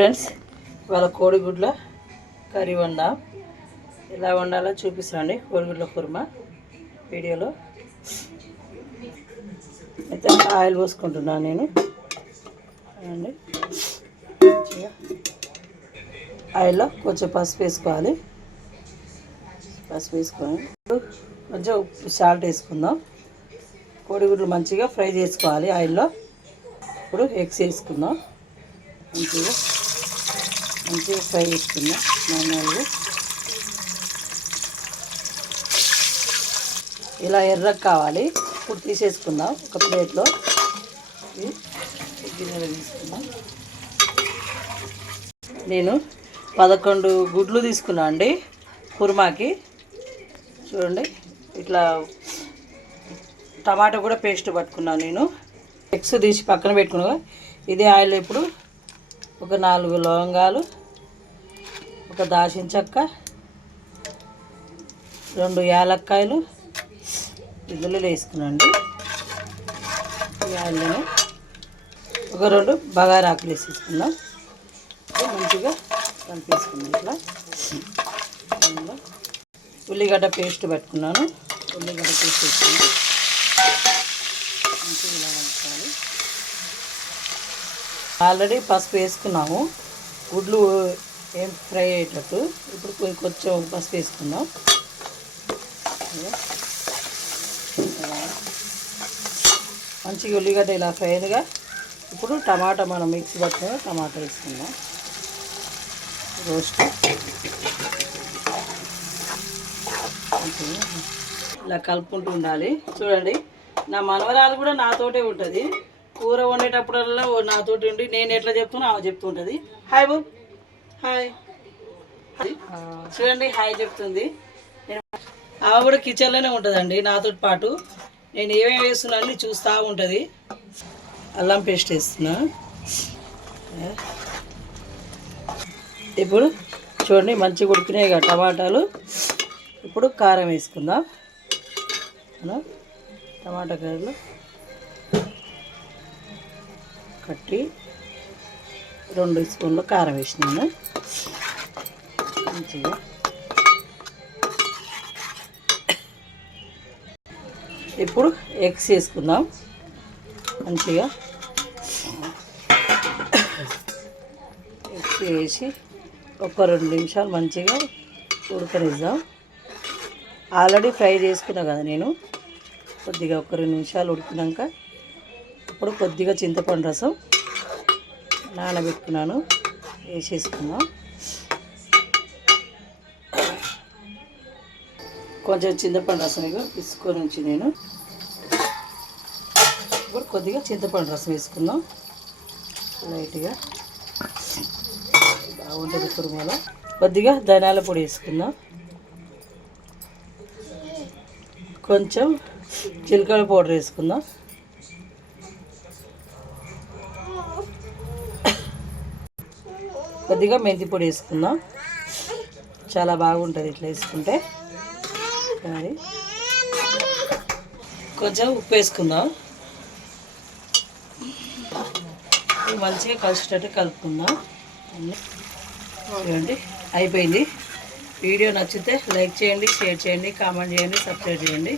Friends ఇవాళ కోడిగుడ్ల curry వండాం. ఎలా వండాలో చూపిస్తానండి కోడిగుడ్ల కుర్మా వీడియోలో. అయితే ఆయిల్ పోసుకుంటున్నాను నేను. అండి ఆయిల్లో కొంచెం పసుపు వేసుకోవాలి. పసుపు వేసుకొని కొంచెం ఉప్పు సాల్ట్ వేసుకుందాం. కోడిగుడ్లు మంచిగా ఫ్రై చేసుకోవాలి ఆయిల్లో. ఇప్పుడు ఎగ్స్ వేసుకుందాం. మంచిగా మంచిగా ఫ్రై చేసుకుందాం నార్మల్గా. ఇలా ఎర్ర కావాలి. ఇప్పుడు తీసేసుకుందాం ఒక ప్లేట్లో. గిన్నెలో తీసుకుందాం. నేను పదకొండు గుడ్లు తీసుకున్నా అండి కుర్మాకి. చూడండి ఇట్లా టమాటా కూడా పేస్ట్ పట్టుకున్నాను నేను. ఎగ్స్ తీసి పక్కన పెట్టుకున్నా. ఇది ఆయిల్ ఇప్పుడు ఒక నాలుగు లవంగాలు ఒక దాచిన చెక్క రెండు యాలక్కాయలు. ఇందులో వేసుకునండి. ఒక రెండు బగారాకులు వేసేసుకుందాం. మంచిగా కనిపిస్తుంది ఇట్లా. ఉల్లిగడ్డ పేస్ట్ పెట్టుకున్నాను. ఉల్లిగడ్డ పేస్ట్ వేసుకున్నాను. మంచిగా ఇలా కలుపుకోవాలి. ఆల్రెడీ పసుపు వేసుకున్నాము. గుడ్లు ఏం ఫ్రై అయ్యేటట్టు ఇప్పుడు కొంచెం పసుపు వేసుకుందాం. మంచిగా ఉల్లిగడ్డ ఇలా ఫ్రై అయిందిగా ఇప్పుడు టమాటా మనం మిక్సీ పట్టుకుని టమాటా వేసుకుందాం. రోస్ట్. ఇలా కలుపుకుంటూ ఉండాలి. చూడండి నా మనవరాలు కూడా నాతోటే ఉంటుంది. కూర వండేటప్పుడల్లా నాతోటి ఉండి నేను ఎట్లా చెప్తున్నా ఆమె చెప్తుంటుంది. హాయ్ బాబు హాయ్ చూడండి హాయ్ చెప్తుంది. నేను ఆమె కూడా కిచెన్లోనే ఉంటుందండి నాతో పాటు. నేను ఏమేమి వేస్తున్నాను చూస్తూ ఉంటుంది. అల్లం పేస్ట్ వేస్తున్నా. ఇప్పుడు చూడండి మంచిగా ఉడికినాయి కదా టమాటాలు. ఇప్పుడు కారం వేసుకుందాం. టమాటా కాయలు కట్టి రెండు స్పూన్లు కారం వేసినాను. మంచిగా. ఇప్పుడు ఎగ్స్ వేసుకుందాం. మంచిగా. ఎగ్స్ వేసి ఒక రెండు నిమిషాలు మంచిగా ఉడకనిద్దాం. ఆల్రెడీ ఫ్రై చేసుకున్నా కదా నేను. కొద్దిగా ఒక రెండు నిమిషాలు ఉడికినాక ఇప్పుడు కొద్దిగా చింతపండు రసం నానబెట్టుకున్నాను. వేసేసుకుందాం. కొంచెం చింతపండు రసం ఇక పిసుకొని ఉంచి నేను. ఇప్పుడు కొద్దిగా చింతపండు రసం వేసుకుందాం. లైట్గా. బాగుంటుంది కురుమలో. కొద్దిగా ధనియాల పొడి వేసుకుందాం. కొంచెం చిలకల పౌడర్ వేసుకుందాం. కొద్దిగా మెంతి పొడి వేసుకుందాం. చాలా బాగుంటుంది ఇట్లా వేసుకుంటే. కానీ కొంచెం ఉప్పు వేసుకుందాం. మంచిగా కలిసేటట్టు కలుపుకుందాం. చూడండి అయిపోయింది. వీడియో నచ్చితే లైక్ చేయండి షేర్ చేయండి కామెంట్ చేయండి సబ్స్క్రైబ్ చేయండి.